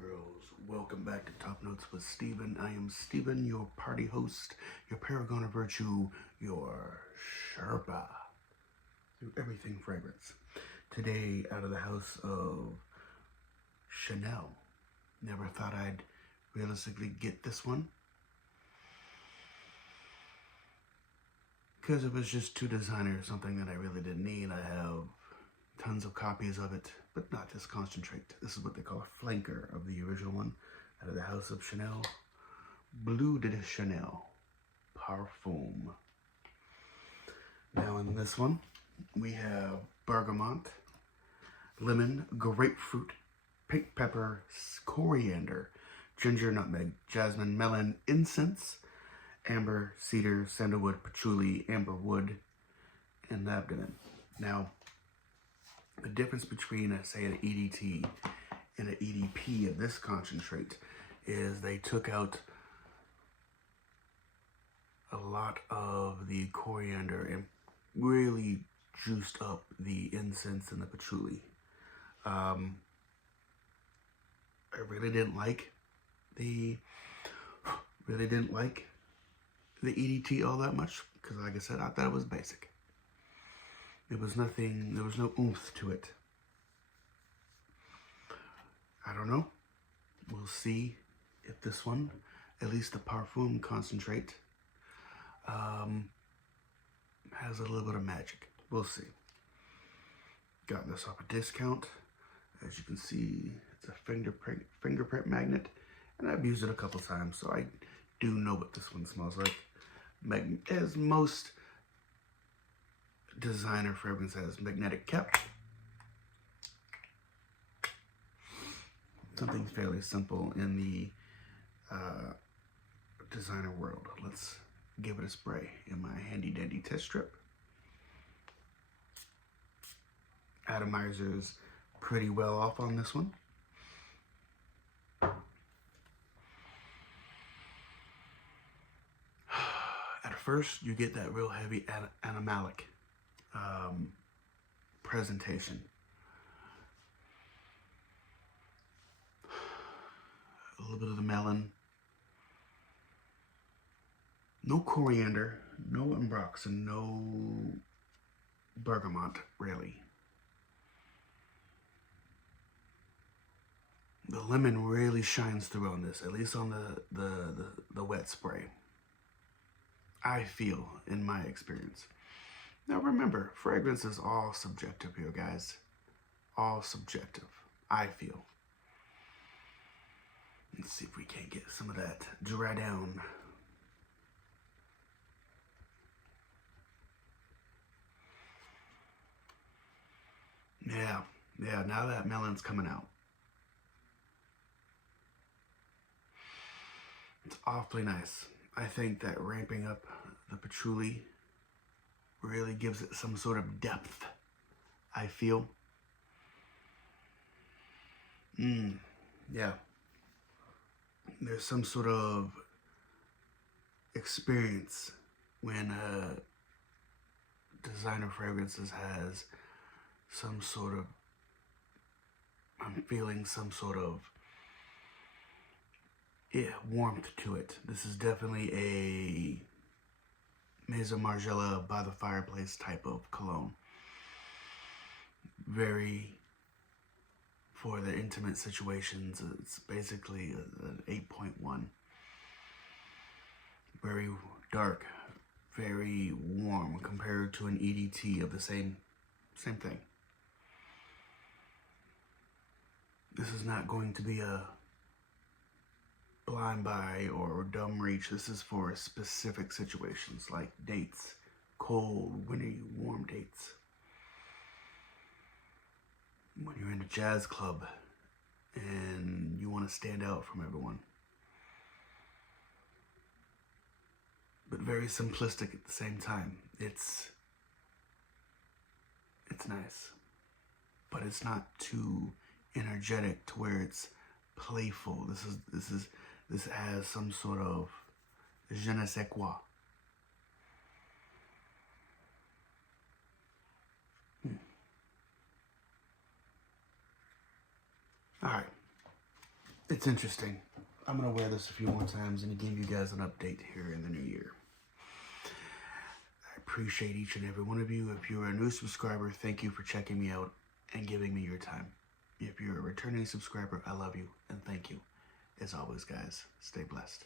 girls, welcome back to Top Notes with Steven. I am Steven, your party host, your paragon of virtue, your Sherpa through everything fragrance. Today, out of the house of Chanel. Never thought I'd realistically get this one, because it was just too designer, something that I really didn't need. I have tons of copies of it, but not this concentrate. This is what they call a flanker of the original one, out of the house of Chanel. Bleu de Chanel Parfum. Now in this one, we have bergamot, lemon, grapefruit, pink pepper, coriander, ginger, nutmeg, jasmine, melon, incense, amber, cedar, sandalwood, patchouli, amber wood, and abdomen. Now, the difference between, say, an EDT and an EDP of this concentrate is they took out a lot of the coriander and really juiced up the incense and the patchouli. I really didn't like the EDT all that much, because like I said, I thought it was basic. It was nothing, there was no oomph to it. I don't know. We'll see if this one, at least the Parfum concentrate, has a little bit of magic. We'll see. Got this off a discount. As you can see, it's a fingerprint magnet, and I've used it a couple times, so I do know what this one smells like. As most designer fragrance has magnetic cap. Something fairly simple in the designer world. Let's give it a spray in my handy dandy test strip. Atomizer's pretty well off on this one. At first, you get that real heavy animalic presentation. A little bit of the melon. No coriander, no ambroxan, no bergamot, really. The lemon really shines through on this, at least on the wet spray. I feel, in my experience. Now remember, fragrance is all subjective here, guys. All subjective, I feel. Let's see if we can't get some of that dry down. Yeah, now that melon's coming out. It's awfully nice. I think that ramping up the patchouli really gives it some sort of depth, I feel. Yeah. There's some sort of experience when designer fragrances has some sort of, I'm feeling some sort of, warmth to it. This is definitely a Maison Margiela by the fireplace type of cologne. Very, for the intimate situations, it's basically an 8.1. Very dark, very warm compared to an EDT of the same thing. This is not going to be a blind buy or dumb reach. This is for specific situations like dates, cold, wintry, warm dates. When you're in a jazz club and you want to stand out from everyone. But very simplistic at the same time. It's nice, but it's not too energetic to where it's playful. This has some sort of je ne sais quoi. All right. It's interesting. I'm going to wear this a few more times and give you guys an update here in the new year. I appreciate each and every one of you. If you're a new subscriber, thank you for checking me out and giving me your time. If you're a returning subscriber, I love you and thank you. As always, guys, stay blessed.